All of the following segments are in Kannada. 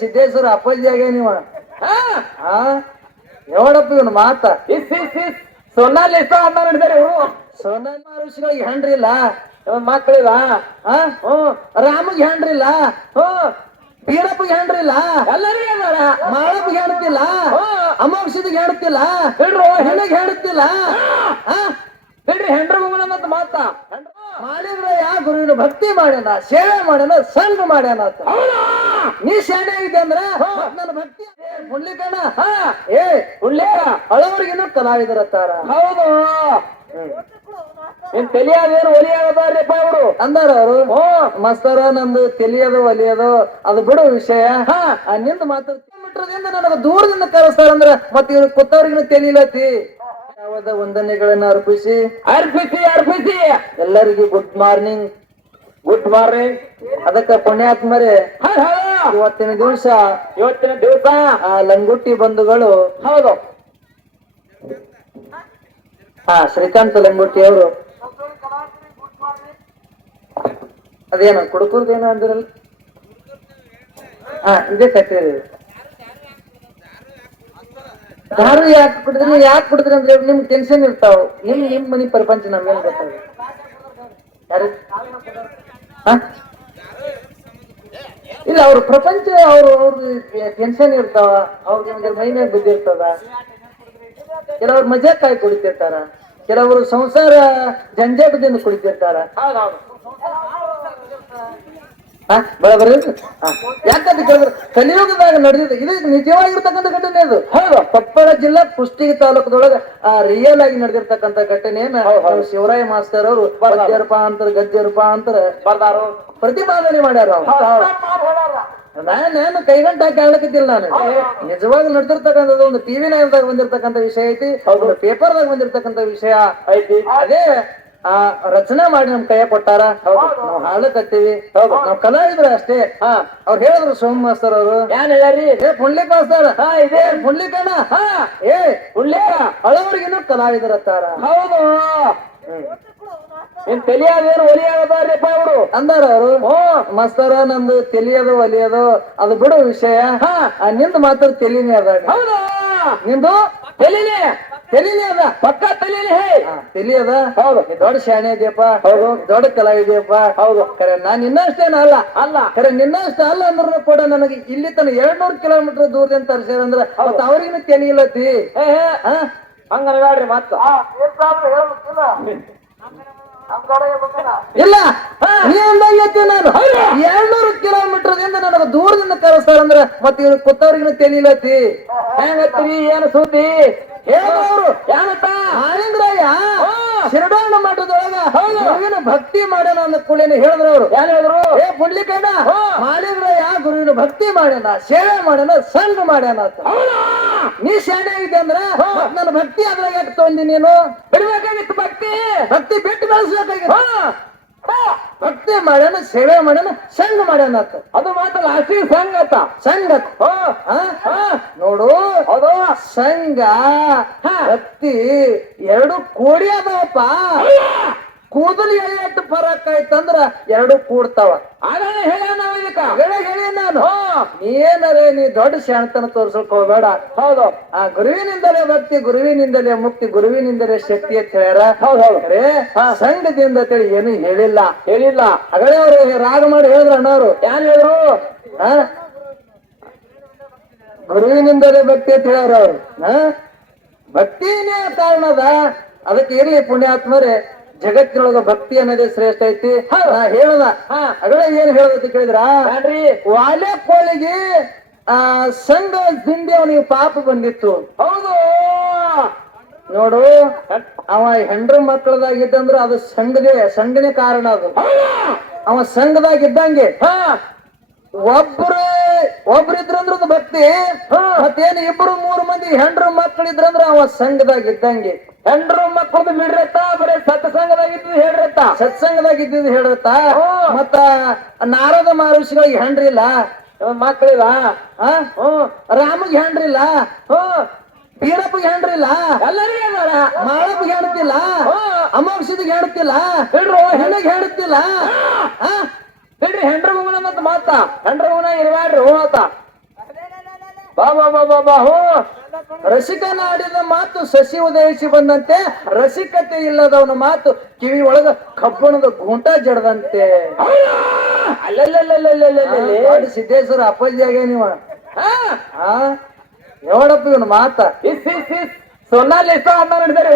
ಸಿದ್ದೇಶ್ವರ ಅಪ್ಪಾಜಿ ಆಗ ನೀವ ಹಾ ಇವನ್ ಇವನು ಮಾತ ಇಸ್ ಇಸ್ ಇಸ್ ಸೊನ್ನಾಲ್ ಎಷ್ಟೋ ಅನ್ನ ನಡೆದಾರೆ ಇವರು ಸೋನಮ್ಮ ಋಷಿಗಳಿಗೆ ಹೆಂಡ್ರಿಲ್ಲ ಮಕ್ಕಳಿಲ್ಲ ಆ ಹ್ಮ್ ರಾಮಗೆ ಹೆಂಡ್ರಿಲ್ಲ ಹ್ಮ್ ಬೀರಪ್ಪಗೆ ಹೆಂಡ್ರಿಲ್ಲ ಎಲ್ಲರಿಗೂ ಅದಾರ ಮಾಳಪ್ಪಗೆ ಹೆಣ್ತಿಲ್ಲ ಹ್ಮ್ ಅಮಾವಾಸ್ಯದಿಗೆ ಹೆಣ್ತಿಲ್ಲ ಹಿಡ್ರು ಹೆಣ್ಣಿಗೆ ಹೆಣ್ತಿಲ್ಲ ಬಿಡ್ರಿ ಹೆಂಡ್ರ ಮಗನ ಮತ್ತ ಮಾತ. ಮಾಡಿದ್ರ ಯಾ ಗುರುವಿನ ಭಕ್ತಿ ಮಾಡ್ಯಾನ ಸೇವೆ ಮಾಡ್ಯಾನ ಸಂಘ ಮಾಡ್ಯಾನ? ನೀ ಶಾಣೆ ಇದೆ ಅಂದ್ರ ನನ್ನ ಭಕ್ತಿ ಹುಣ್ಣಿಕಣ ಹಾ. ಏ ಉಳ್ಳಿಕ ಹಳವರಿಗಿನ್ನೂ ಕಲಾವಿದರತ್ತಾರ ಹೌದು. ನಿನ್ ತಲಿಯಾದೇನು ಒಲಿ ಆಗದಾರ್ರಿಪ್ಪ ಅವರು? ಅಂದಾರ ಅವರು ಹೋ ಮಸ್ತರ ನಂದು ತಿಳಿಯೋದು ಒಲಿಯೋದು ಅದು ಬಿಡು ವಿಷಯ. ಹಾ. ನಿಂದು ನಿಂದ ಮಾತು ಕಿಲೋಮೀಟರ್ದಿಂದ ನನಗ ದೂರದಿಂದ ಕರೆಸ್ತಾರ ಅಂದ್ರ ಮತ್ತೆ ಇವ್ರು ಕೂತವ್ರಿಗಿನ ತಿಳಿಲತಿ ಯಾವದ ವಂದನೆಗಳನ್ನ ಅರ್ಪಿಸಿ ಅರ್ಪಿಸಿ ಅರ್ಪಿಸಿ. ಎಲ್ಲರಿಗೂ ಗುಡ್ ಮಾರ್ನಿಂಗ್ ಗುಡ್ ಮಾರ್ನಿಂಗ್ ಅದಕ್ಕ ಪುಣ್ಯಾತ್ಮರೇ ಇವತ್ತಿನ ದಿವಸ ಇವತ್ತಿನ ದಿವಸ. ಆ ಲಂಗುಟ್ಟಿ ಬಂಧುಗಳು ಹೌದು. ಹಾ ಶ್ರೀಕಾಂತ್ ಲಂಗುಟ್ಟಿ ಅವರು. ಅದೇನು ಕುಡುಕುರ್ದೇನ ಅಂದ್ರಲ್ಲ? ಹಾ ಇದೇ ಕಟ್ಟಿರಿ ದಾರು ಯಾಕೆ ಕುಡಿದ್ರಿ ಯಾಕೆ ಕುಡಿದ್ರಿ ಅಂದ್ರೆ ನಿಮ್ ಟೆನ್ಷನ್ ಇರ್ತಾವ. ನಿಮ್ ನಿಮ್ ಮನಿ ಪ್ರಪಂಚ ನಮ್ಗೆ ಗೊತ್ತಾಗ? ಇಲ್ಲ, ಅವ್ರ ಪ್ರಪಂಚ, ಅವ್ರ ಅವ್ರ ಟೆನ್ಷನ್ ಇರ್ತಾವ. ಅವ್ರಿಗೆ ಮೈ ಮ್ಯಾಗ ಬಿದ್ದಿರ್ತದ ಕೆಲವ್ರು ಮಜಾಕಾಯಿ ಕುಡಿತಿರ್ತಾರ. ಕೆಲವರು ಸಂಸಾರ ಜಂಜಾಟದಿಂದ ಕುಡಿತಿರ್ತಾರ. ಯಾಕಂತ ಕೇಳಿದ್ರೆ ಕಲಿಯುಗದಾಗ ನಡೆದಿದೆ. ಇದು ನಿಜವಾಗಿರ್ತಕ್ಕಂಥ ಘಟನೆ ಅದು. ಹೌದು. ಕೊಪ್ಪಳ ಜಿಲ್ಲಾ ಕುಷ್ಟಗಿ ತಾಲೂಕದೊಳಗ ಆ ರಿಯಲ್ ಆಗಿ ನಡೆದಿರ್ತಕ್ಕಂಥ ಘಟನೆಯನ್ನ ಶಿವರಾಯ ಮಾಸ್ತರ್ ಅವರು ಗದ್ಯರ್ಪ ಅಂತರ ಗದ್ಯರ್ಪ ಅಂತಾರ ಬರ್ದಾರು. ಪ್ರತಿಪಾದನೆ ಮಾಡ್ಯಾರ ನಾನೇನು ನಾನು ನಾನು ಕೈಗಂಟ ಹಾಕಿ ಆಡಕತ್ತಿಲ್ಲ ನಾನು ನಿಜವಾಗಿ ನಡೆದಿರ್ತಕ್ಕಂಥದ್ದು ಒಂದು ಟಿವಿ ನೈನ್ದಾಗ ಬಂದಿರ್ತಕ್ಕಂಥ ವಿಷಯ ಐತಿ. ಪೇಪರ್ದಾಗ ಬಂದಿರ್ತಕ್ಕಂಥ ವಿಷಯ. ಐತಿ. ಅದೇ ಆ ರಚನೆ ಮಾಡಿ ನಮ್ ಕೈಯ ಕೊಟ್ಟಾರ? ಹೌದು. ನಾವ್ ಹಾಳಕತ್ತೀವಿ ಹೌದು. ನಾವು ಕಲಾವಿದ್ರ ಅಷ್ಟೇ. ಹಾ. ಅವ್ರು ಹೇಳಿದ್ರು ಸೋಮ ಮಾಸ್ತರ್ ಅವರು. ಏನ್ ಹೇಳ್ಯಾರಿ? ಏ ಪುಂಡ್ಲಿಕ್ ಮಾಸ್ತರ್. ಹಾ ಇದೆ. ಪುಂಡ್ಲಿಕಣ್ಣ. ಹಾ. ಏ ಪುಂಡ್ಲಿ ಅಳವರಿಗಿನ ಕಲಾವಿದರ ತಾರ ಹೌದು. ನಿನ್ ತಲಿಯಾದೇನು ಒಲಿ ಅವರು. ಅಂದಾರ ಅವರು? ಓ ಮಸ್ತರ ನಂದು ತಿಳಿಯೋದು ಒಲಿಯೋದು ಅದು ಬಿಡು ವಿಷಯ. ಹಾ. ನಿಂದು ಮಾತ್ರ ತಲಿನೇ ಅದ. ಹೌದಾ. ನಿಂದು? ತಲೀನಿ. ತಿಳಿನೇ ಅದ ಪಕ್ಕ ತಲೀನಿ ಹೇ. ತಲಿ ಅದ. ಹೌದು. ದೊಡ್ಡ ಶಾಣೆ ಇದೆಯಪ್ಪ. ಹೌದು. ದೊಡ್ಡ ಕಲಾವಿದೆಯಪ್ಪ ಹೌದು. ಖರೆ ನಾನ್ ನಿನ್ನಷ್ಟೇನ ಅಲ್ಲ. ಅಲ್ಲ. ಖರೆ ನಿನ್ನಷ್ಟ ಅಲ್ಲ ಅಂದ್ರೂ ಕೂಡ ನನಗೆ ಇಲ್ಲಿ ತನ ಎರಡ್ ನೂರ್ ಕಿಲೋಮೀಟರ್ ದೂರದಿಂದ ತರಿಸ್ಯಾರ ಅಂದ್ರ ಮತ್ತ ಅವ್ರಿಗಿನ ಏ, ಹಾ ಹಂಗ ಅನ್ಬೇಡ್ರಿ ಮತ್ತ. ಇಲ್ಲ. ನೀ ಅಂದಂಗೈತಿ ನಾನು ಎರಡ್ನೂರು ಕಿಲೋಮೀಟರ್ ದಿಂದ ನನಗ ದೂರದಿಂದ ಕರೆಸ್ತಾರ ಅಂದ್ರ ಮತ್ತೆ ಇವ್ರ ಕುತ್ತವ್ರಿಗಿನ ತಿಳಿಲತ್ತಿ ಹೆಂಗತ್ರಿ ಏನು ಸುದ್ದಿ? ಹೇಳವ್ರು ಏನತ್ತ ಮಾಳಿಂಗ್ರಯ್ಯ ಶಿರಡೋಣ ಮಠದೊಳಗ ಗುರುವಿನ ಭಕ್ತಿ ಮಾಡ್ಯಾನ ಅಂದ ಕುಳಿನ ಹೇಳಿದ್ರು ಅವ್ರು. ಯಾರು ಹೇಳಿದ್ರು? ಏ ಪುಂಡ್ಲಿಕಣ್ಣ. ಮಾಡಿದ್ರಯ್ಯ ಗುರುವಿನ ಭಕ್ತಿ ಮಾಡ್ಯಾನ ಸೇವೆ ಮಾಡ್ಯಾನ ಸಂಘ ಮಾಡ್ಯಾನ ಅಂತ. ನೀ ಶಾಣೆ ಇದೆ ಅಂದ್ರ ನನ್ನ ಭಕ್ತಿ ಅದ್ರಾಗ ಯಾಕೆ ತಗೊಂಡಿ ನೀನು? ಬಿಡ್ಬೇಕಾಗಿತ್ತು ಭಕ್ತಿ. ಭಕ್ತಿ ಬಿಟ್ಟು ಬೆಳೆಸ್ಬೇಕಾಗಿತ್ತು. ಭಕ್ತಿ ಮಾಡ್ಯಾನ ಸೇವೆ ಮಾಡ್ಯಾನ ಸಂಘ ಮಾಡ್ಯಾನ ಅದು ಮಾತ್ರ ಲಾಸ್ಟಿಗೆ ಸಂಗತ ಸಂಘ? ಹಾ. ನೋಡು ಅದು ಸಂಘ. ಭಕ್ತಿ ಎರಡು ಕೋಡಿ ಅದಾವಪ್ಪ. ಕೂದಲು ಎಲ್ಲ ಫರಕ್ ಆಯ್ತಂದ್ರ ಎರಡು ಕೂಡ್ತಾವ. ಆಗ ಹೇಳ ಇದಕ್ಕ ಹೇಳಿ ಹೇಳಿ ನಾನು. ಹಾ ನೀನರೇ ನೀ ದೊಡ್ಡ ಶಾಂತನ ತೋರ್ಸಕ್ ಹೋಗ್ಬೇಡ. ಹೌದು. ಆ ಗುರುವಿನಿಂದಲೇ ಭಕ್ತಿ ಗುರುವಿನಿಂದಲೇ ಮುಕ್ತಿ ಗುರುವಿನಿಂದಲೇ ಶಕ್ತಿ ಅಂತ ಹೇಳ್ಯಾರ. ಹೌದು ಹೌದು. ಖರೆ ಸಂಘದಿಂದ ತಿಳಿ ಏನು ಹೇಳಿಲ್ಲ. ಹೇಳಿಲ್ಲ. ಅಗಳೇ ಅವರು ರಾಗ ಮಾಡಿ ಹೇಳಿದ್ರ ಅಣ್ಣವ್ರು. ಯಾರು ಹೇಳಿದ್ರು? ಗುರುವಿನಿಂದಲೇ ಭಕ್ತಿ ಅಂತ ಹೇಳ್ಯಾರ ಅವ್ರು. ಹ? ಭಕ್ತಿನೇ ಕಾರಣದ. ಅದಕ್ಕೆ ಇರ್ಲಿ ಪುಣ್ಯಾತ್ಮರೇ. ಜಗತ್ತಿನೊಳಗ ಭಕ್ತಿ ಅನ್ನೋದೇ ಶ್ರೇಷ್ಠ ಐತಿ. ನಾ ಹೇಳದ ಅಗಳ ಏನ್ ಹೇಳದ ಕೇಳಿದ್ರ? ವಾಲೆ ಕೋಳಿಗೆ ಆ ಸಂಘ ಹಿಂದೆ ಅವನಿಗೆ ಪಾಪ ಬಂದಿತ್ತು. ಹೌದು. ನೋಡು ಅವ ಹೆಂಡ್ರ ಮಕ್ಕಳದಾಗಿದ್ದಂದ್ರ ಅದು ಸಂಘದೇ ಸಂಘನೇ ಕಾರಣ ಅದು. ಅವ ಸಂಘದಾಗಿದ್ದಂಗೆ ಹಾ. ಒಬ್ರು ಒಬ್ರಿದ್ರಂದ್ರ ಒಂದು ಭಕ್ತಿ. ಮತ್ತೇನು ಇಬ್ರು ಮೂರು ಮಂದಿ ಹೆಂಡ್ರ ಮಕ್ಕಳಿದ್ರಂದ್ರ ಅವ ಸಂಘದಾಗ ಇದ್ದಂಗೆ. ಹೆಂಡ್ರು ಮಕ್ಕಳದು ಬಿಡ್ರತ್ತ ಬರೀ ಸತ್ಸಂಗದಾಗಿದ್ದು ಹೇಳ್ರತ್ತ? ಸತ್ಸಂಗದಾಗ ಇದ್ದಿದ್ದು ಹೇಳ್ರತ್ತ. ಮತ್ತ ನಾರದ ಮಹರ್ಷಿಗಳಿಗೆ ಹೆಂಡ್ರಿಲ್ಲ? ಮಕ್ಕಳಿಲ್ಲ ರಾಮಗೆ ಹೆಂಡ್ರಿಲ್ಲ? ಹ್ಮ್ ಬೀರಪ್ಪಗೆ ಹೆಂಡ್ರಿಲ್ಲ? ಎಲ್ಲರಿಗೂ ಮಾಳಪ್ಪಗೆ ಹೆಣ್ತಿಲ್ಲ? ಅಮಾವಾಸ್ಯದಿಗೆ ಹೆಣ್ತಿಲ್ಲ? ಹೆಣ್ಣಿಗೆ ಹೆಣ್ತಿಲ್ಲ? ಆ? ಬಿಡ್ರಿ ಹೆಂಡ್ರ ಮಗನ ಮತ್ ಮಾತ. ಹೆಂಡ್ರ ಮಗನ ಬಾ ಬಾ ಬಾ ಬಾ ಬಾ, ಹೋ. ರಸಿಕನ ಆಡಿದ ಮಾತು ಸಸಿ ಉದಯಿಸಿ ಬಂದಂತೆ, ರಸಿಕತೆ ಇಲ್ಲದವನ ಮಾತು ಕಿವಿ ಒಳಗ ಕಬ್ಬಣದ ಗುಂಟ ಜಡದಂತೆ. ಅಲ್ಲಲ್ಲಲ್ಲಲ್ಲಲ್ಲಲ್ಲಲ್ಲೇ. ಮಾಡಿ ಸಿದ್ದೇಶ್ವರ ಆಗ ನೀವ ಹಾ ನೋಡಪ್ಪ ಇವನ್ ಮಾತ ಇಸ್ ಇಸ್ ಇಸ್ ಸೊನ್ನಾಲಿಸ ಅನ್ನ ನಡೆದಾರೆ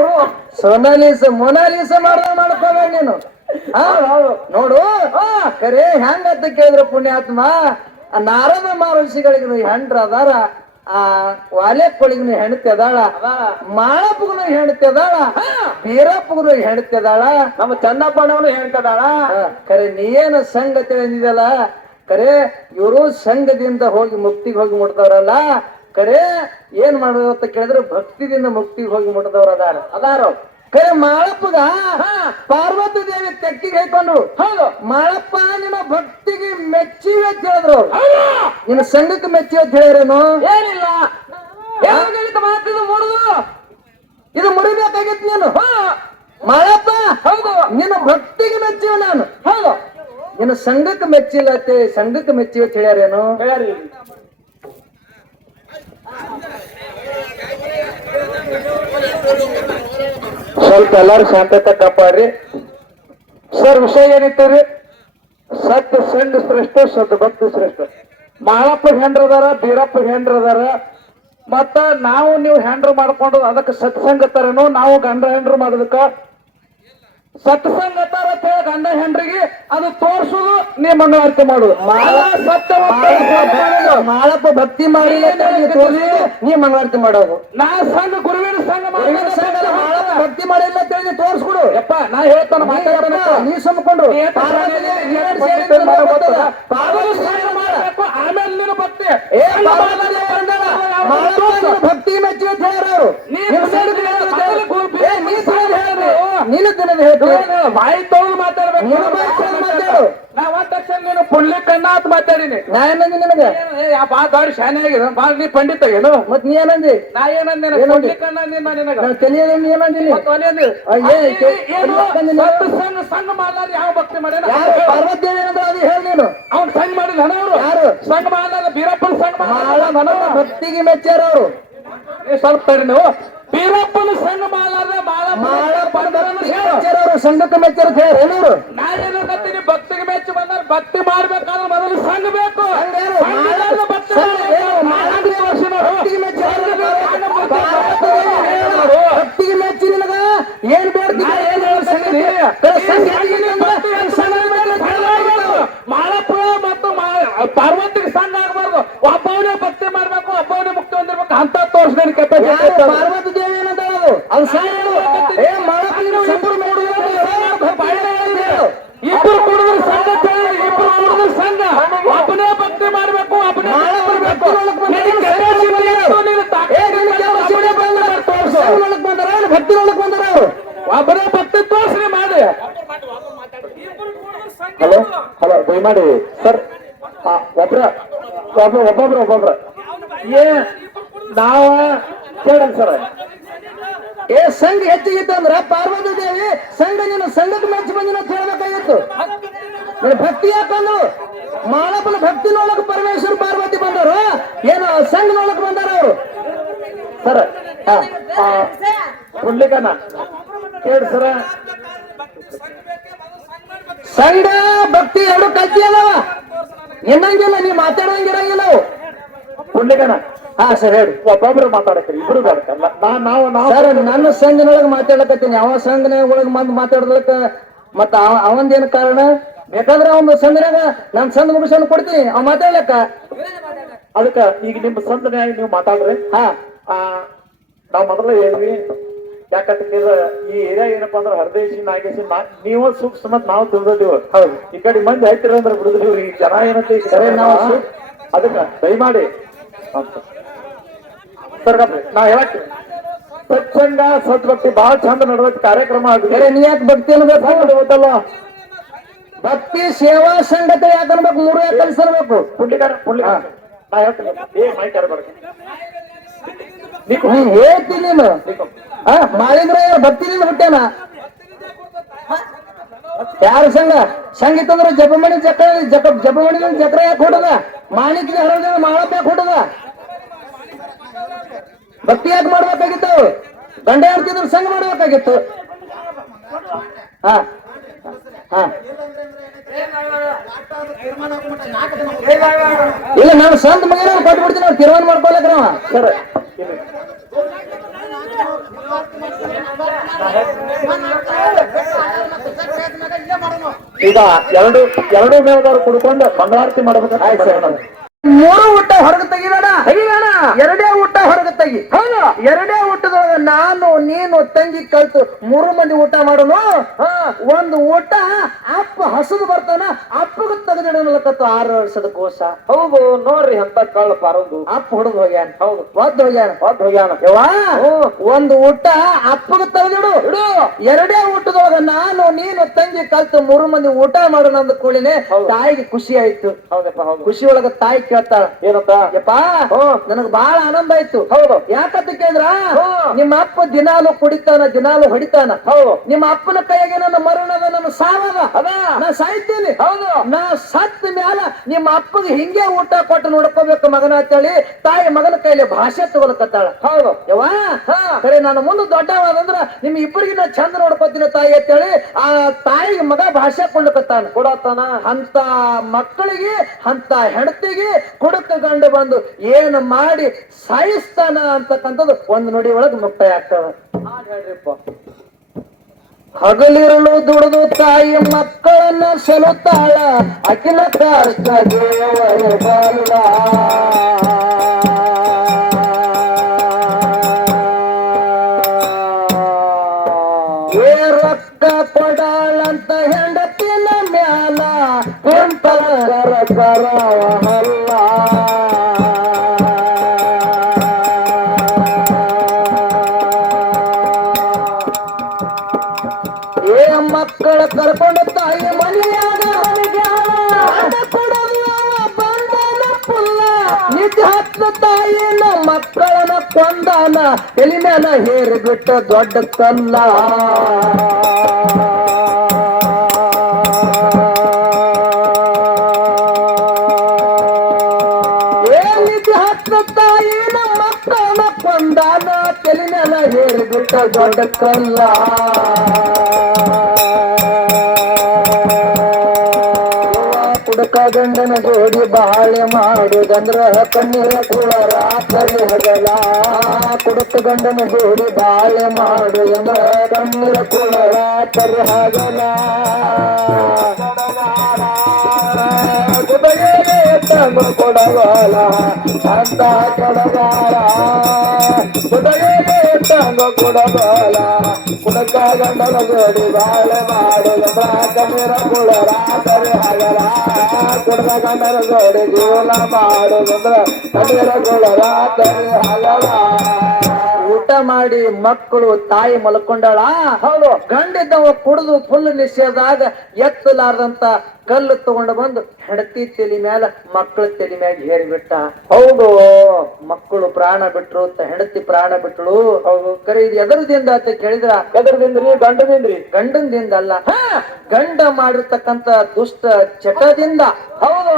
ಸೊನಾಲಿಸ ಮೊನಾಲಿಸ ಮಾಡ್ದ ನೀನು ನೋಡು ಕರೆ ಹೆಂಗಂತ ಕೇಳಿದ್ರ ಪುಣ್ಯಾತ್ಮ. ನಾರದ ಮಹರ್ಷಿಗಳಿಗೆ ಹೆಂಡ್ರ ಅದಾರ. ಆ ವಾಲೆಪ್ಪಳಿಗೂ ಹೆಣ್ತಿ ಅದಾಳ. ಮಾಳಪ್ಪಗೂ ಹೆಣ್ತಿ ಅದಾಳ. ಬೀರಪ್ಪಗೂ ಹೆಣ್ತಿ ಅದಾಳ. ನಮ್ಮ ಚನ್ನಪ್ಪನವನು ಹೆಣ್ತದಾಳ ಕರೆ ನೀೇನು ಸಂಘ ತಿಳಿದಿದಲ್ಲ ಕರೆ ಇವರು ಸಂಘದಿಂದ ಹೋಗಿ ಮುಕ್ತಿಗೆ ಹೋಗಿ ಮುಟ್ದವ್ರಲ್ಲ. ಕರೆ ಏನ್ ಮಾಡೋದು ಅಂತ ಕೇಳಿದ್ರೆ ಭಕ್ತಿದಿಂದ ಮುಕ್ತಿಗೆ ಹೋಗಿ ಮುಟ್ದವ್ರ ಅದಾರ. ಅದಾರ. ಕರೆ ಮಾಳಪ್ಪಗ ಪಾರ್ವತಿ ದೇವಿ ತೆಕ್ಕಿಗೆ ಹಾಕೊಂಡ್ರು ಹೌದು. ಮಾಳಪ್ಪ ನಿಮ್ಮ ಭಕ್ತಿಗೆ ಮೆಚ್ಚಿವೆ ಅಂತ ಹೇಳಿದ್ರು. ನಿನ್ನ ಸಂಘಕ್ಕೆ ಮೆಚ್ಚಿ ಅಂತ ಹೇಳಿರೇನು? ಏನಿಲ್ಲ. ಯಾವಾಗ ಮಾತಿದ್ದು ಮೂಡುದು? ಇದು ಮುರಿಬೇಕಾಗಿತ್ತು ನೀನು. ಮಾಳಪ್ಪ ಹೌದು. ನಿನ್ನ ಭಕ್ತಿಗೆ ಮೆಚ್ಚಿವೆ ನಾನು. ಹೌದು. ನಿನ್ನ ಸಂಘಕ್ಕೆ ಮೆಚ್ಚಿಲ್ಲ ಸಂಘಕ್ಕೆ ಮೆಚ್ಚಿವೆ ಅಂತ ಹೇಳ್ಯಾರೇನು ಹೇಳ್ಯಾರಿ ಸ್ವಲ್ಪ ಎಲ್ಲಾರು ಶಾಂತತೆ ಕಾಪಾಡ್ರಿ. ಸರ್, ವಿಷಯ ಏನಿತ್ತು ರೀ? ಸತ್ ಸಂಡ್ ಶ್ರೇಷ್ಠ, ಸತ್, ಭಕ್ತಿ, ಶ್ರೇಷ್ಠ. ಮಾಳಪ್ಪ ಹೆಂಡ್ರದಾರ ಬೀರಪ್ಪ ಹೆಂಡ್ರದಾರ ಮತ್ತ ನಾವು ನೀವು ಹ್ಯಾಂಡ್ರ್ ಮಾಡ್ಕೊಂಡು ಅದಕ್ಕೆ ಸತ್ಸಂಗ ತರನು ನಾವು ಗಂಡ ಹೆಂಡ್ರು ಮಾಡೋದಕ್ಕ ಸತ್ಸಂಗ ಹೇಳಿ ಗಂಡ ಹೆಂಡ್ರಿಗೆ ಅದು ತೋರ್ಸುದು ನೀ ಮಂಗಳಾರತಿ ಮಾಡುದು. ಮಾಳಪ್ಪ ಭಕ್ತಿ ಮಾಡಿ ನೀ ಮಂಗಳಾರತಿ ಮಾಡೋದು. ನಾ ಸಂಘ ಗುರುವಿನ ಸಂಘ ಭಕ್ತಿ ಮಾಡಿಲ್ಲ ಹೇಳಿ ತೋರ್ಸ್ಕೊಡು. ಯಪ್ಪ ನಾ ಹೇಳ್ತಾನ ಮಾತಾಡ್ತಾನ ನೀ ಸುಮ್ಕೊಂಡ್ರು. ಆಮೇಲೆ ನೀನು ಭಕ್ತಿ. ಭಕ್ತಿ ಮೆಚ್ಚಿ ಅಂತ ಹೇಳ್ರು ನೀನು ದಿನದ ಹೇಳ್ತೀವಿ ಬಾಯಿ ತೊಳೆದು ಮಾತಾಡ್ಬೇಕು. ಮಾತಾಡು. ನಾ ಒಂದ್ ತಕ್ಷಣ ನೀನು ಪುಳ್ಳಿ ಕಣ್ಣ ಅಂತ ಮಾತಾಡಿನಿ. ನಾ ಏನಂದಿ ನಿನಗೆ? ಬಾ ದೊಡ್ಡ ಶಾನೆ ಆಗಿದೆ ಬಾ ನೀ ಪಂಡಿತ ಏನು? ಮತ್ ನೀ ಏನಂದಿ ನಾ ಏನಂದಿ? ಪುಳ್ಳಿ ಕಣ್ಣ ಅಂದಿನ ನಿನಗ. ನಾನು ನೀ ಏನಂದಿನಿ ಸಣ್ಣ ಸಣ್ಣ ಮಾಡ್ಲಾರ ಯಾವ ಭಕ್ತಿ ಮಾಡ್ಯಾನ? ಪಾರ್ವತಿ ಏನಂದ್ರೆ ಅದು ಹೇಳಿ ನೀನು. ಅವ್ನು ಸಣ್ಣ ಮಾಡಿದ ಅವರು ಯಾರು? ಸಣ್ಣ ಮಾಡ್ಲಾರ ಬೀರಪ್ಪನ ಸಣ್ಣ ಮಾಡ್ಲಾರ ಭಕ್ತಿಗೆ ಮೆಚ್ಚಾರ ಅವರು. ಸ್ವಲ್ಪ ತಡಿ ನೀವು. ಬೀರಪ್ಪನ ಸಣ್ಣ ಮಾಡ್ಲಾರ ಬಾಳ ಮಾಳ ಮೆಚ್ಚಾರ ಅವರು ಸಂಘಕ್ಕೆ ಮೆಚ್ಚಾರ ಅಂತ ಹೇಳಿ ಏನವರು ನಾನೇನು ಗೊತ್ತೀನಿ ಭಕ್ತಿಗೆ ಮೆಚ್ಚು ಬಂದ್ರೆ ಭಕ್ತಿ ಮಾಡ್ಬೇಕಾದ್ರೆ ಮೊದಲು ಸಂಘ ಬೇಕು. ಹಂಗೇನು? ಸಂಘ ಇಲ್ಲಾರ್ದೆ ಭಕ್ತಿ ಸಂಘ ಮಾಡ್ಬೇಕು. ಏನು? ನಾಲ್ಕು ವರ್ಷ ನೋಡು. ಭಕ್ತಿಗೆ ಮೆಚ್ಚಾರ ಸಂಘ ಬೇಕು, ಸಂಘ ಬೇಕು, ಪಾರ್ವತಿ ಭಕ್ತಿ ದೇವಿ ಮಾಡ್ಬೇಕು. ಭಕ್ತಿಗೆ ಮೆಚ್ಚಿ ನಿನಗ ಏನ್ ಬೇಡ್ತೀನಿ ನಾ ಏನ್ ಹೇಳ್ತೀನಿ? ಸಂಘ ಭಕ್ತಿ ಹೆಚ್ಚು ಸಂಘ ಬೇಕು, ಸಂಘ ಆಗ್ಬಾರ್ದು. ಮಾಳಪ್ಪ ಮತ್ತು ಮಾ- ಪಾರ್ವತಿಗೆ ಸಂಘ ಆಗ್ಬಾರ್ದು ಒಬ್ಬವನೇ ಭಕ್ತಿ ಮಾಡ್ಬೇಕು ಒಬ್ಬವನೇ ಮುಕ್ತಿ ಹೊಂದಿರ್ಬೇಕು ಅಂತ ತೋರಿಸ್ದೇನೆ ಯಾರು ಪಾರ್ವತಿ ದೇವಿ ಏನಂತ ಹೇಳು ಅದು ಸಾಕು ಏ ಮಾಡಪ್ಪ ಇಬ್ರು ನೋಡಿದ್ರೆ ಇಬ್ರು ಕುಡಿದ್ರೆ ಸಂಘ ಕೇಳಿ, ಇಬ್ರು ಕುಡಿದ್ರೆ ಸಂಘ ಒಬ್ಬನೇ ಭಕ್ತಿ ಮಾಡ್ಬೇಕು ಒಬ್ಬನೇ ಭಕ್ತಿ ಮಾಡ್ಬೇಕು. ನಿನಗೆ ಕೆಪಾಸಿಟಿ ಇತ್ತು, ನೀನು ತಾಕತ್ತು ಇತ್ತು, ಒಬ್ಬನೇ ಭಕ್ತಿ ಮಾಡಿ ತೋರ್ಸು. ಭಕ್ತಿ ಬಂದರು ಬಂದಾರ ಅವರು. ಒಬ್ಬರೇ ಭಕ್ತಿ ತೋರ್ಸ್ರಿ ಮಾಡಿ. ಹಲೋ ಹಲೋ ದಯಮಾಡಿ ಸರ್ ಒಬ್ರ ಒಬ್ಬ ಒಬ್ಬೊಬ್ರ ಒಬ್ಬೊಬ್ರ. ಏ ನಾವ ಕೇಳಿ ಸರ್. ಏ ಸಂಘ ಹೆಚ್ಚಿಗಿತ್ತು ಅಂದ್ರ ಪಾರ್ವತಿ ದೇವಿ ಸಂಘ ನೀನು ಸಂಘಕ್ಕೆ ಮೆಚ್ಚ ಬಂದಿನ ಕೇಳಬೇಕಾಗಿತ್ತು. ಭಕ್ತಿ ಯಾಕಂದ್ರು ಮಾಳಪ್ಪನ ಭಕ್ತಿ ನೋಡಕ್ ಪರಮೇಶ್ವರ ಪಾರ್ವತಿ ಬಂದರು ಏನು ಸಂಘ ನೋಡಕ್ ಬಂದಾರ ಅವರು. ಸರ್ ಪುಡ್ಲಿಕನ ಕೇಳಿ ಸರ. ಸಂಘ ಭಕ್ತಿ ಎರಡು ಕಲ್ತಿ ಅದಾವ. ಇನ್ನಂಗಿಲ್ಲ ನೀ ಮಾತಾಡಂಗಿರಂಗಿಲ್ಲ ಅವು. ಪುಣ್ಯಗನ ಹಾ ಸರ್ ಹೇಳಿ. ಒಬ್ಬೊಬ್ರು ಮಾತಾಡಕ್ರಿ ಇಬ್ರು ಬೇಡಕ್ಕಲ್ಲ ನಾವು ನಾವು ಸರ್ ನನ್ನ ಸಂಘನೊಳಗೆ ಮಾತಾಡಕತ್ತೀನಿ ಯಾವ ಸಂಘನ ಒಳಗೆ ಬಂದು ಮಾತಾಡ್ಲಕ್ಕ ಮತ್ತ ಅವ ಅವಂದೇನು ಕಾರಣ? ಬೇಕಾದ್ರೆ ಅವನ ಸಂಘನಾಗ ನನ್ ಸಂಘ ಮುಗಿಸ್ಕೊಂಡು ಕೊಡ್ತೀನಿ. ಅವ್ ಮಾತಾಡ್ಲಕ್ಕ? ಅದಕ್ಕ ಈಗ ನಿಮ್ಮ ಸಂಘನಾಗ ನೀವು ಮಾತಾಡ್ರಿ. ಹಾ. ನಾವ್ ಮೊದಲ ಹೇಳಿ ಯಾಕಂತ ಕೇಳಿದ್ರೆ ಈ ಏರಿಯಾ ಏನಪ್ಪಾ ಅಂದ್ರೆ ಹರದೇಶಿ ನಾಗೇಶಿ ನೀವು ಸೂಕ್ಷ್ಮ ಮತ್ ನಾವು ತಿಳಿದಿವ್ ಹೌದು. ಈ ಕಡೆ ಮಂದಿ ಹಾಕ್ತಿರ ಅಂದ್ರೆ ಬಿಡುದಿಲ್ಲ ಈ ಜನ ಏನಂತ ಸರಿ ನಾವು ಅದಕ್ಕ ದಯಮಾಡಿ. ಸರ್ ನಾ ಹೇಳಕ್ ಸ್ವಚ್ಛಂಗ ಸದ್ಭಕ್ತಿ ಬಹಳ ಚಂದ ನಡೆದ ಕಾರ್ಯಕ್ರಮ ಆಗಿದೆ ನೀ ಯಾಕೆ ಭಕ್ತಿ ಅನ್ಬೇಕು ಗೊತ್ತಲ್ಲ ಭಕ್ತಿ ಸೇವಾ ಸಂಘತೆ ಯಾಕನ್ಬೇಕು ಮೂರು ಯಾಕೆ ಕಲಿಸಿರ್ಬೇಕು? ಪುಂಡಿಕಾರ ಪುಂಡಿ ನಾ ಹೇಳ್ತೀನಿ. ಏ ಮಾಹಿತಿ ಯಾರು ಹೇಳ್ತೀನಿ ನೀನು. ಮಾಡಿದ್ರೆ ಭಕ್ತಿನಿಂದ ಹುಟ್ಟ್ಯಾನ ಯಾರ ಸಂಘ? ಸಂಘ ಇತ್ತಂದ್ರೆ ಜಪಮಣಿ ಚಕ್ರ ಜಪ ಜಪಮಣಿ ಚಕ್ರ ಯಾಕೆ ಹೊಡದ ಮಾಣಿಕ್ಯ ಹರದ ಮಾಳಪ್ಪ ಯಾಕೆ ಹೊಡದ ಭಕ್ತಿ ಯಾಕೆ ಮಾಡ್ಬೇಕಾಗಿತ್ತು? ಗಂಡ ಹೇಳ್ತಿದ್ರು ಸಂಘ ಮಾಡ್ಬೇಕಾಗಿತ್ತು. ಹಾ ಹಾ ಇಲ್ಲ, ನಾನು ಸಂತ ಮಗಿನ ಕೊಟ್ಬಿಡ್ತೀನಿ ತೀರ್ಮಾನ ಮಾಡ್ಕೊಳಕ್ರ ಸರ್. ಈಗ ಎರಡು ಎರಡು ಮೇಳದವ್ರು ಕುಡ್ಕೊಂಡು ಬಂಗಾರತಿ ಮಾಡಬೇಕು ಮೂರು ಊಟ ಹೊರಗೆ ತೆಗಿಬೇಡ ತೆಗಿಬೇಡ ಎರಡೇ ಊಟ ಹೊರಗೆ ತೆಗಿ. ಹೌದು. ಎರಡೇ ಊಟದೊಳಗ ನಾನು ನೀನು ತಂಗಿ ಕಲ್ತು ಮೂರು ಮಂದಿ ಊಟ ಮಾಡೋನು? ಒಂದು ಊಟ ಅಪ್ಪ ಹಸುದು ಬರ್ತಾನ ಅಪ್ಪಗ ತೆಗೆದಿಡಲಕತ್ತು ಆರು ವರ್ಷದ ಕೋಶ. ಹೌದು ನೋಡ್ರಿ ಅಂತ ಕಳ್ಳ ಪಾರೊಂದು. ಅಪ್ಪ ಹೊಡೆದು ಹೋಗ್ಯಾನ. ಹೌದು. ಒದ್ದು ಹೋಗ್ಯಾನ. ಹೊತ್ತು ಹೋಗ್ಯಾನ. ಯವ್ವಾ? ಒಂದು ಊಟ ಅಪ್ಪಗ ತೆಗೆದಿಡು. ಇಡು. ಎರಡೇ ಊಟದೊಳಗ ನಾನು ನೀನು ತಂಗಿ ಕಲ್ತು ಮೂರು ಮಂದಿ ಊಟ ಮಾಡೋಣ ಅಂದ ಕೂಡಲೇ ತಾಯಿಗೆ ಖುಷಿ ಆಯ್ತು. ಹೌದಪ್ಪ ಹೌದು. ಖುಷಿ ಒಳಗ ತಾಯಿ ಕೇಳ್ತಾಳ ಏನಪ್ಪ ಯಪ್ಪ ನನಗ್ ಬಹಳ ಆನಂದ ಆಯ್ತು. ಹೌದು. ಯಾಕಂತ ಕೇಳಿದ್ರ? ನಿಮ್ಮ ಅಪ್ಪ ದಿನಾಲು ಕುಡಿತಾನ ದಿನಾಲು ಹೊಡಿತಾನ. ಹೌದು. ನಿಮ್ಮ ಅಪ್ಪನ ಕೈಯಾಗೆ ನನ್ನ ಮರಣದ ನನ್ನ ಸಾವದ. ಅದ. ನಾ ಸಾಯ್ತೇನೆ. ಹೌದು. ನಾ ಸತ್ತ ಮ್ಯಾಲ ನಿಮ್ಮ ಅಪ್ಪಗೆ ಹಿಂಗೆ ಊಟ ಕೊಟ್ಟು ನೋಡ್ಕೋಬೇಕು ಮಗನ ಅಂತೇಳಿ ತಾಯಿ ಮಗನ ಕೈಲಿ ಭಾಷೆ ತಗೊಳಕತ್ತಾಳ. ಹೌದು. ಯವ್ವ ಸರಿ ನಾನು ಮುಂದೆ ದೊಡ್ಡವಾದಂದ್ರ ನಿಮ್ ಇಬ್ಬರಿಗೆ ನಾ ಚಂದ ನೋಡ್ಕೋತೀನಿ ತಾಯಿ ಅಂತೇಳಿ ಆ ತಾಯಿಗೆ ಮಗ ಭಾಷೆ ಕೊಡ್ಲಕತ್ತಾನ. ಕೊಡತ್ತಾನ? ಅಂತ ಮಕ್ಕಳಿಗೆ ಅಂತ ಹೆಂಡತಿಗೆ ಕುಡಕ ಗಂಡು ಬಂದು ಏನು ಮಾಡಿ ಸಾಯಿಸ್ತಾನ ಅಂತಕ್ಕಂಥದ್ದು ಒಂದು ನುಡಿ ಒಳಗೆ ಮುಕ್ತಾಯ ಆಗ್ತದ ಹೇಳ್ರಿಪ್ಪ. ಹಗಲಿರಲು ದುಡಿದು ತಾಯಿ ಮಕ್ಕಳನ್ನ ಸಲುತ್ತಾಳ ಅಖಿಲ ಕಷ್ಟ ದೇವರ ಏ ರೊಕ್ಕ ಕೊಡಾಳಂತ ಹೆಂಡತಿನ ಮ್ಯಾಲ ಕುಂತಲಗರ ಕರವಹಲ್ಲ ಎಲಿ ಮೇಲೆ ಹೇರ್ಬಿಟ್ಟ ದೊಡ್ಡ ಕಲ್ಲ. ಏ ನಿಜ ಹತ್ತ ತಾಯಿನ ಮಕ್ಕಳನ್ನ ಕೊಂದಾನ ತಲೆ ಹೇರಿ ದೊಡ್ಡ ಕಲ್ಲ. ಗಂಡನ ಜೋಡಿ ಬಾಳೆ ಮಾಡುದಂದ್ರ ಕಣ್ಣೀರ ಕುಳ ರಾತ್ರಿ ಹಗಲ. ಕುಡುಕ ಗಂಡನ ಜೋಡಿ ಬಾಳೆ ಮಾಡುದಂದ್ರ ಕಣ್ಣೀರ ಕುಳ ರಾತ್ರಿ ಹಗಲ. ಕುದಗೆರೆ ತಂದು ಕೊಡವಾಲ ಅಂತ ಕೊಡವಾಲ ಕುದಗೆರೆ ತಂದು ಕೊಡವಾಲ ಕುಡಕ ಗಂಡನ ಜೋಡಿ ಬಾಳೆ ಮಾಡುದಂದ್ರ ಕಣ್ಣೀರ ಕುಳ ರಾತ್ರಿ ಹಗಲ ಕುಡದ ಗಂಡನ ಜೋಡಿ ಜೀವನ ಮಾಡುದಂದ್ರ ಕಣ್ಣೀರ ಕುಳ ರಾತ್ರಿ ಹಗಲ ಊಟ ಮಾಡಿ ಮಕ್ಕಳು ತಾಯಿ ಮಲ್ಕೊಂಡಾಳ? ಹೌದು. ಗಂಡಿದ್ದವ ಕುಡಿದು ಫುಲ್ ನಿಷೇಧಾಗ ಎತ್ತಲಾರ್ದಂತ ಕಲ್ಲು ತಗೊಂಡು ಬಂದು ಹೆಂಡತಿ ತಲೆ ಮ್ಯಾಲ ಮಕ್ಕಳ ತಲೆ ಮ್ಯಾಗ ಹೇರಿಬಿಟ್ಟ. ಹೌದು. ಮಕ್ಕಳು ಪ್ರಾಣ ಬಿಟ್ರು ಅಂತ ಹೆಂಡತಿ ಪ್ರಾಣ ಬಿಟ್ರು ಹೌದು. ಕರೆ ಇದು ಎದರದಿಂದ ಅಂತ ಕೇಳಿದ್ರ? ಎದರದಿಂದ್ರಿ ಗಂಡದಿಂದ್ರಿ? ಗಂಡಂದಿಂದ ಅಲ್ಲ. ಗಂಡ ಮಾಡಿರ್ತಕ್ಕಂತ ದುಷ್ಟ ಚಟದಿಂದ. ಹೌದು.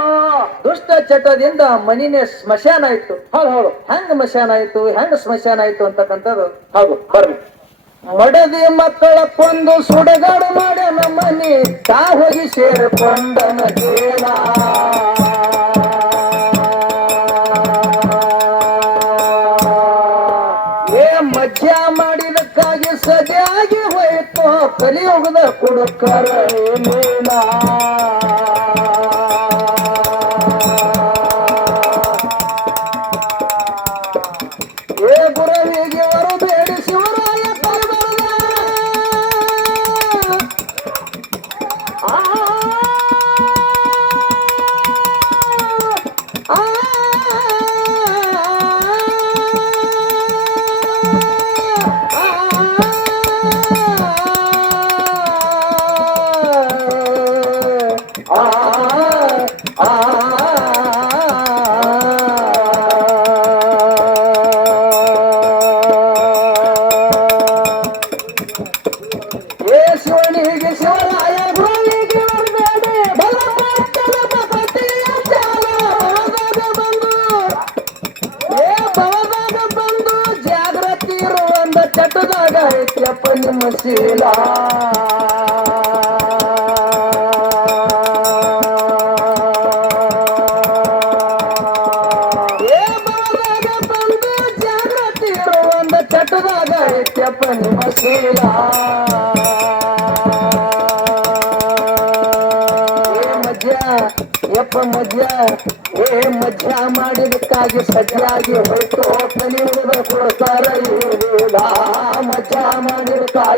ದುಷ್ಟ ಚಟದಿಂದ ಮನಿನೇ ಸ್ಮಶಾನ ಆಯ್ತು ಹೌದು ಹೌದು ಹೆಂಗ್ ಸ್ಮಶಾನ ಆಯ್ತು ಹೆಂಗ್ ಸ್ಮಶಾನ ಆಯ್ತು ಅಂತಕ್ಕಂಥದ್ದು? ಹೌದು ಬರ್ರಿ. ಮಡದಿ ಮಕ್ಕಳ ಕೊಂದು ಸುಡಗಾಡು ಮಾಡ ಮನಿ ತಾ ಹೋಗಿ ಸೇರಿಕೊಂಡನ ಏ ಮಜ್ಜ ಮಾಡಿದಕ್ಕಾಗಿ ಸದಿಯಾಗಿ ಹೋಯ್ತು, ಕಲಿಯುಗದ ಕುಡುಕರ ಏನೇನ? ಯಪ್ಪ ಮಜ್ಜಾ ಏ ಮಜ್ಜಾ ಮಾಡಿದಕ್ಕಾಗಿ ಸಜ್ಜಾಗಿ ಹೋಯ್ತು ಕಲಿಯುವುದ ಕೊಡ್ತಾರ ಇವರು.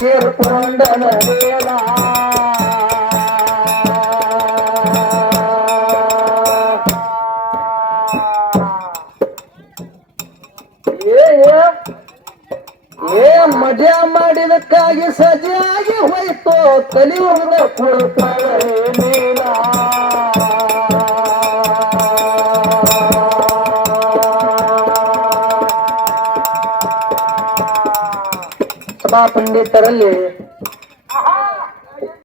ಸೇರ್ಕೊಂಡನ ವೇಳ ಏ ಮಜಾ ಮಾಡಿದಕ್ಕಾಗಿ ಸಜಿಯಾಗಿ ಹೋಯ್ತು ಕಲಿಯುವುದ ಕೊಡ್ತಾರೆ defender para.